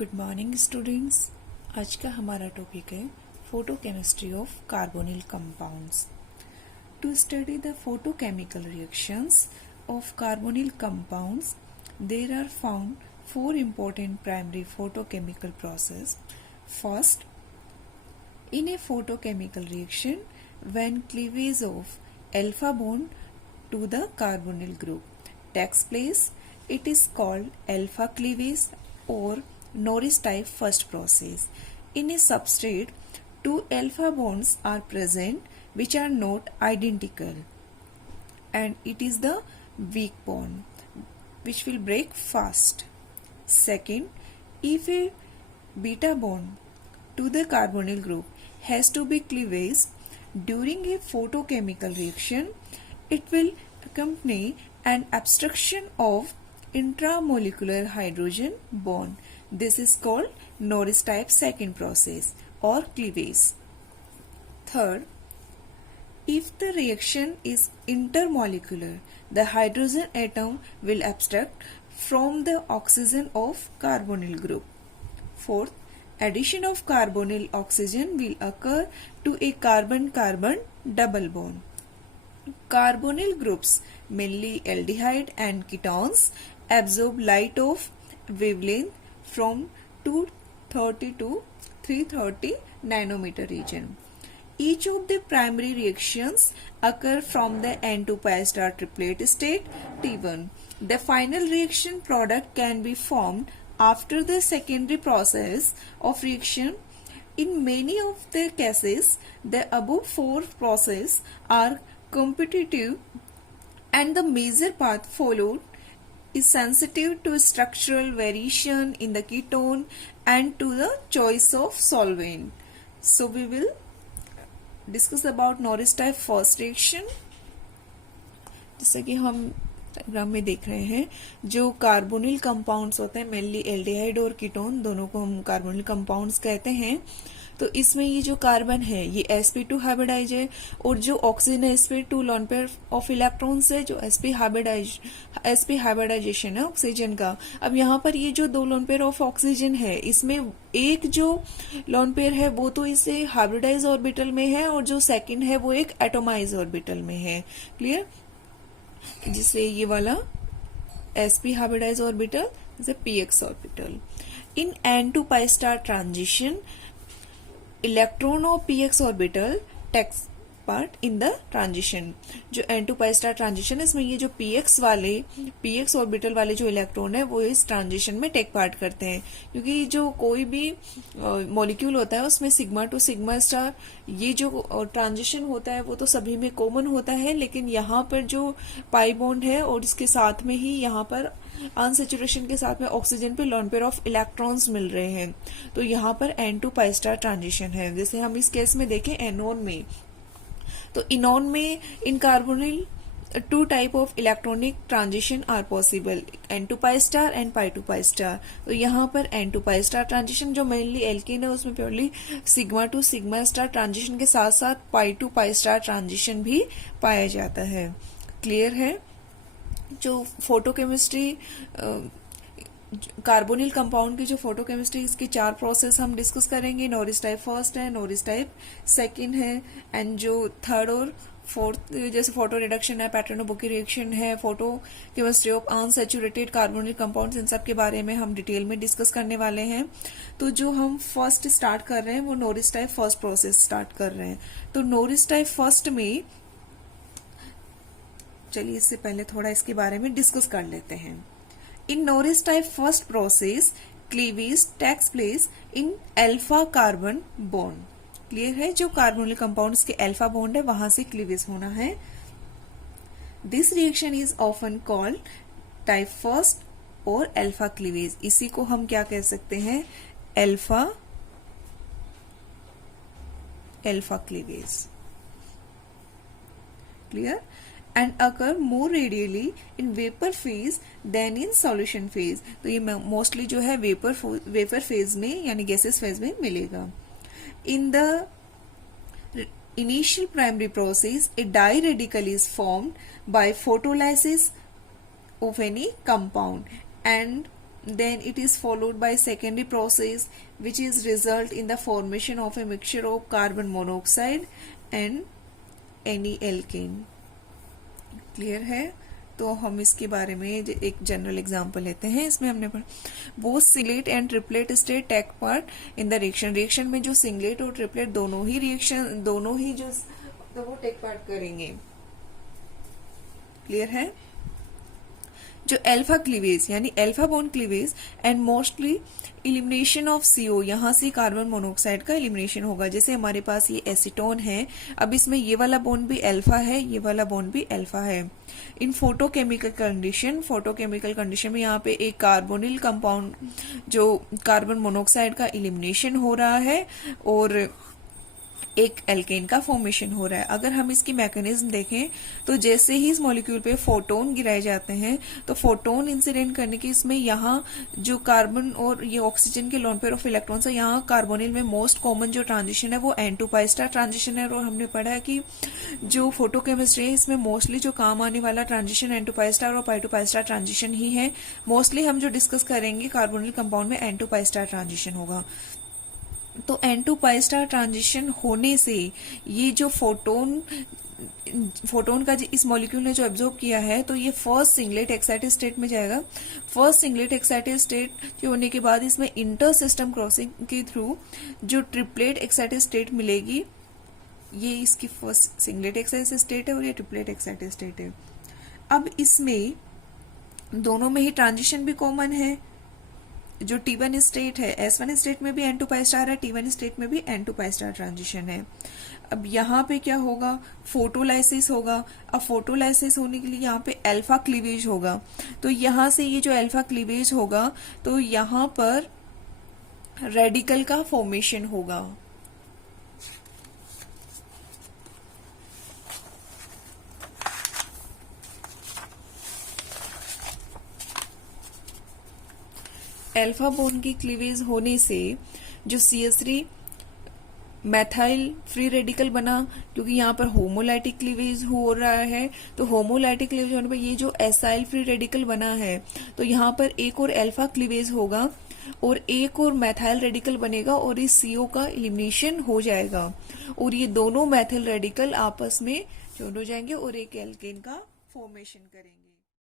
Good morning students. आज का हमारा टॉपिक है photochemistry of carbonyl compounds. To study the photochemical reactions of carbonyl compounds there are found four important primary photochemical process. First, in a photochemical reaction, when cleavage of alpha bond to the carbonyl group takes place, it is called alpha cleavage or Norris type first process. In a substrate, two alpha bonds are present which are not identical, and it is the weak bond which will break fast. Second, if a beta bond to the carbonyl group has to be cleavage during a photochemical reaction, it will accompany an obstruction of intramolecular hydrogen bond. This is called Norris type second process or cleavage. Third, if the reaction is intermolecular, the hydrogen atom will abstract from the oxygen of carbonyl group. Fourth, addition of carbonyl oxygen will occur to a carbon-carbon double bond. Carbonyl groups, mainly aldehyde and ketones, absorb light of wavelength from 230 to 330 nanometer region. Each of the primary reactions occur from the N2 pi star triplet state T1. The final reaction product can be formed after the secondary process of reaction. In many of the cases, the above four processes are competitive and the major path followed is sensitive to structural variation in the ketone and to the choice of solvent. So we will discuss about Norris type first reaction. जैसे कि हम diagram में देख रहे हैं, जो carbonyl compounds होते हैं, मेनली एल्डिहाइड और कीटोन, दोनों को हम कार्बोनिल कंपाउंड्स कहते हैं. तो इसमें ये जो कार्बन है ये sp2 हाइब्रिडाइज है और जो ऑक्सीजन है sp2 lone pair of electrons है, जो sp हाइब्रिडाइजेशन है ऑक्सीजन का. अब यहाँ पर ये जो दो लोन पेयर ऑफ ऑक्सीजन है, इसमें एक जो लोन पेयर है वो तो इसे हाइब्रिडाइज ऑर्बिटल में है और जो सेकंड है वो एक एटोमाइज ऑर्बिटल में है. क्लियर? जिससे ये वाला sp हाइब्रिडाइज ऑर्बिटल, जैसे px orbital. In n2 pi star transition, electron of px orbital takes part in the transition. जो n2 pi star ट्रांजिशन है, इसमें ये जो px ऑर्बिटल वाले जो इलेक्ट्रॉन है वो इस ट्रांजिशन में टेक पार्ट करते हैं, क्योंकि जो कोई भी मॉलिक्यूल होता है उसमें सिग्मा टू सिग्मा स्टार ये जो ट्रांजिशन होता है वो तो सभी में कॉमन होता है, लेकिन यहाँ पर जो पाई बॉन्ड है और इसके साथ में ही यहाँ पर अनसेचुरेशन के साथ में ऑक्सीजन पे लोन पेयर ऑफ इलेक्ट्रॉन्स मिल रहे हैं, तो यहाँ पर n2 pi star ट्रांजिशन है. जैसे हम इस केस में देखें एनोन में, तो इनोन में in carbonyl two type of electronic transition are possible, n2 pi star and pi2 pi star. तो यहाँ पर n2 pi star ट्रांजिशन जो मेनली एल्केन है उसमें purely sigma to sigma star transition के साथ साथ pi2 pi star ट्रांजिशन भी पाया जाता है. क्लियर है? जो फोटोकेमिस्ट्री कार्बोनिल कंपाउंड की जो फोटोकेमिस्ट्री, इसकी चार प्रोसेस हम डिस्कस करेंगे. नॉरिस टाइप फर्स्ट है, नॉरिस टाइप सेकंड है, एंड जो थर्ड और फोर्थ जैसे फोटो रिडक्शन है, पैटर्नो-बुकी रिएक्शन है, photo chemistry of unsaturated carbonyl compounds, इन सब के बारे में हम डिटेल में डिस्कस करने वाले हैं. तो जो हम फर्स्ट स्टार्ट कर रहे हैं वो Norris type first process start कर रहे हैं. तो नॉरिस टाइप फर्स्ट में चलिए इससे पहले थोड़ा इसके बारे में डिस्कस कर लेते हैं. In Norrish type first process cleavage takes place in alpha carbon bond. Clear है? जो कार्बोनिल कंपाउंड्स के अल्फा बॉन्ड है वहां से क्लीवेज होना है. This reaction is often called type first or alpha cleavage. इसी को हम क्या कह सकते हैं? Alpha cleavage. Clear? and occur more radially in vapor phase than in solution phase. तो ये मोस्टली जो है वेपर फेज में यानी गैसेस फेज में मिलेगा. In the initial primary process, a diradical is formed by photolysis of any compound and then it is followed by secondary process which is result in the formation of a mixture of carbon monoxide and any alkane. Clear है? तो हम इसके बारे में एक general example लेते हैं. इसमें हमने both singlet and triplet state take part in the reaction में जो सिंगलेट और ट्रिपलेट दोनों ही जो तो वो टेक पार्ट करेंगे. क्लियर है? जो अल्फा क्लीवेज यानी alpha bond cleavage and mostly elimination of CO, यहाँ से कार्बन मोनोऑक्साइड का इलिमिनेशन होगा. जैसे हमारे पास ये एसीटोन है, अब इसमें ये वाला बॉन्ड भी अल्फा है, ये वाला बॉन्ड भी अल्फा है. इन फोटोकेमिकल कंडीशन में यहाँ पे एक कार्बोनिल कंपाउंड जो कार्बन मोनोऑक्साइड का इलिमिनेशन हो रहा है और एक एल्केन का फॉर्मेशन हो रहा है. अगर हम इसकी मैकेनिज्म देखें तो जैसे ही इस मॉलिक्यूल पे फोटोन गिराए जाते हैं तो फोटोन इंसिडेंट करने के इसमें यहाँ जो कार्बन और ये ऑक्सीजन के लोन पेयर ऑफ इलेक्ट्रॉन्स है, यहाँ कार्बोनिल में मोस्ट कॉमन जो ट्रांजिशन है वो N2 पाई स्टार ट्रांजिशन है. और हमने पढ़ा है कि जो फोटोकेमिस्ट्री है इसमें मोस्टली जो काम आने वाला ट्रांजिशन N2 पाई स्टार और पाई 2 पाई स्टार ट्रांजिशन ही है. मोस्टली हम जो डिस्कस करेंगे कार्बोनिल कंपाउंड में N2 पाई स्टार ट्रांजिशन होगा. तो N2 पाई स्टार ट्रांजिशन होने से ये जो फोटोन का इस मॉलिक्यूल ने जो एब्जॉर्ब किया है तो ये फर्स्ट सिंगलेट एक्साइटेड स्टेट में जाएगा. फर्स्ट सिंगलेट एक्साइटेड स्टेट के होने के बाद इसमें इंटर सिस्टम क्रॉसिंग के थ्रू जो ट्रिपलेट एक्साइटेड स्टेट मिलेगी, ये इसकी फर्स्ट सिंगलेट एक्साइटेड स्टेट है और ये ट्रिपलेट एक्साइटेड स्टेट है. अब इसमें दोनों में ही ट्रांजिशन भी कॉमन है. जो T1 स्टेट है, S1 स्टेट में भी N2 पाई स्टार है, T1 स्टेट में भी N2 पाई स्टार ट्रांजिशन है. अब यहाँ पे क्या होगा? फोटोलाइसिस होगा. अब फोटोलाइसिस होने के लिए यहाँ पे अल्फा क्लीवेज होगा. तो यहाँ से ये जो अल्फा क्लीवेज होगा तो यहाँ पर रेडिकल का फॉर्मेशन होगा. अल्फा बॉन्ड की क्लीवेज होने से जो CH3 मैथाइल फ्री रेडिकल बना, क्योंकि यहाँ पर होमोलाइटिक क्लीवेज हो रहा है, तो होमोलाइटिक क्लीवेज होने पर ये जो एसाइल फ्री रेडिकल बना है तो यहाँ पर एक और अल्फा क्लीवेज होगा और एक और मैथाइल रेडिकल बनेगा और इस CO का इलिमिनेशन हो जाएगा और ये दोनों मैथाइल रेडिकल आपस में जॉइन हो जाएंगे और एक एल्केन का फॉर्मेशन करेंगे.